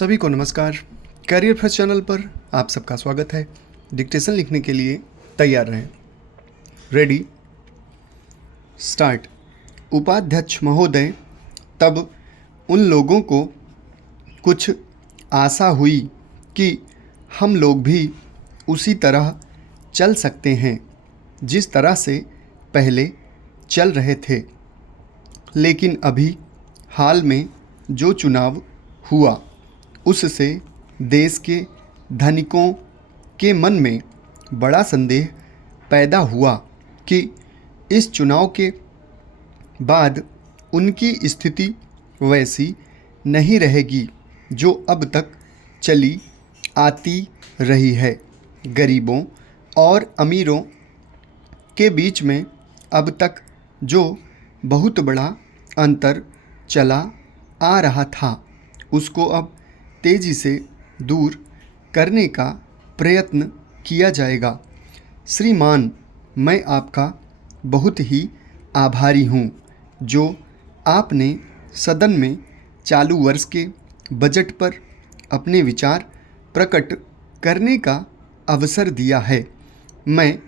सभी को नमस्कार। करियर फर्स्ट चैनल पर आप सबका स्वागत है। डिक्टेशन लिखने के लिए तैयार रहें। Ready start. उपाध्यक्ष महोदय, तब उन लोगों को कुछ आशा हुई कि हम लोग भी उसी तरह चल सकते हैं जिस तरह से पहले चल रहे थे। लेकिन अभी हाल में जो चुनाव हुआ उससे देश के धनिकों के मन में बड़ा संदेह पैदा हुआ कि इस चुनाव के बाद उनकी स्थिति वैसी नहीं रहेगी जो अब तक चली आती रही है। गरीबों और अमीरों के बीच में अब तक जो बहुत बड़ा अंतर चला आ रहा था उसको अब तेज़ी से दूर करने का प्रयत्न किया जाएगा। श्रीमान, मैं आपका बहुत ही आभारी हूँ जो आपने सदन में चालू वर्ष के बजट पर अपने विचार प्रकट करने का अवसर दिया है। मैं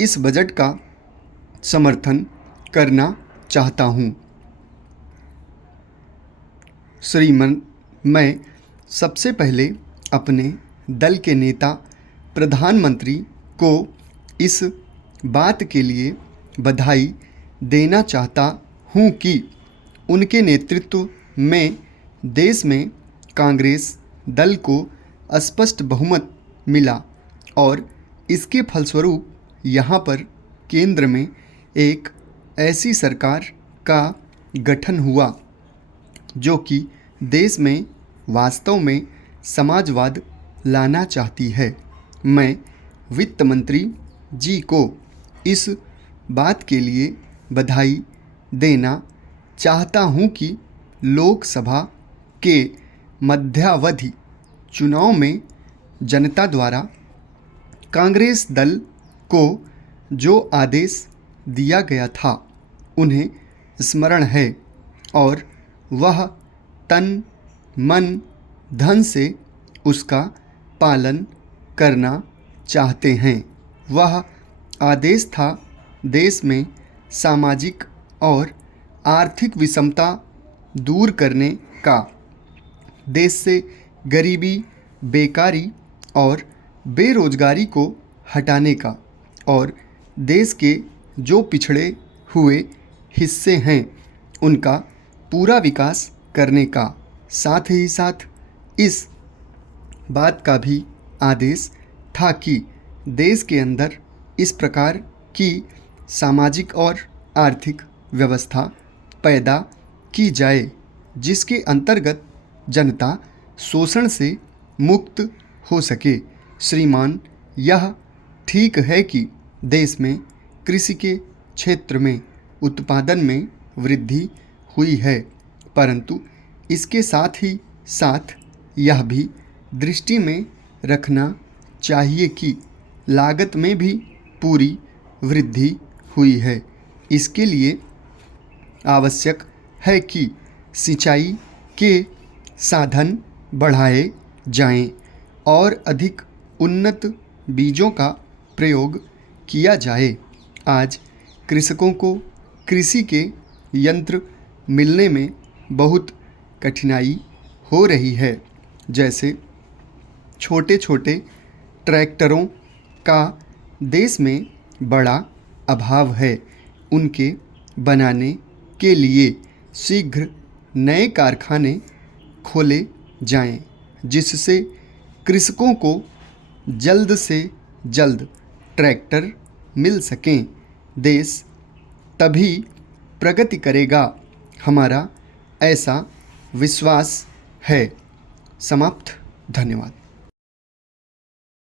इस बजट का समर्थन करना चाहता हूँ। श्रीमान, मैं सबसे पहले अपने दल के नेता प्रधानमंत्री को इस बात के लिए बधाई देना चाहता हूँ कि उनके नेतृत्व में देश में कांग्रेस दल को स्पष्ट बहुमत मिला और इसके फलस्वरूप यहाँ पर केंद्र में एक ऐसी सरकार का गठन हुआ जो कि देश में वास्तव में समाजवाद लाना चाहती है। मैं वित्त मंत्री जी को इस बात के लिए बधाई देना चाहता हूं कि लोकसभा के मध्यावधि चुनाव में जनता द्वारा कांग्रेस दल को जो आदेश दिया गया था उन्हें स्मरण है और वह तन मन धन से उसका पालन करना चाहते हैं। वह आदेश था देश में सामाजिक और आर्थिक विषमता दूर करने का, देश से गरीबी, बेकारी और बेरोजगारी को हटाने का और देश के जो पिछड़े हुए हिस्से हैं उनका पूरा विकास करने का, साथ ही साथ इस बात का भी आदेश था कि देश के अंदर इस प्रकार की सामाजिक और आर्थिक व्यवस्था पैदा की जाए जिसके अंतर्गत जनता शोषण से मुक्त हो सके। श्रीमान, यह ठीक है कि देश में कृषि के क्षेत्र में उत्पादन में वृद्धि हुई है, परंतु इसके साथ ही साथ यह भी दृष्टि में रखना चाहिए कि लागत में भी पूरी वृद्धि हुई है। इसके लिए आवश्यक है कि सिंचाई के साधन बढ़ाए जाएं और अधिक उन्नत बीजों का प्रयोग किया जाए। आज कृषकों को कृषि के यंत्र मिलने में बहुत कठिनाई हो रही है, जैसे छोटे छोटे ट्रैक्टरों का देश में बड़ा अभाव है। उनके बनाने के लिए शीघ्र नए कारखाने खोले जाएं, जिससे कृषकों को जल्द से जल्द ट्रैक्टर मिल सकें। देश तभी प्रगति करेगा, हमारा ऐसा विश्वास है। समाप्त। धन्यवाद।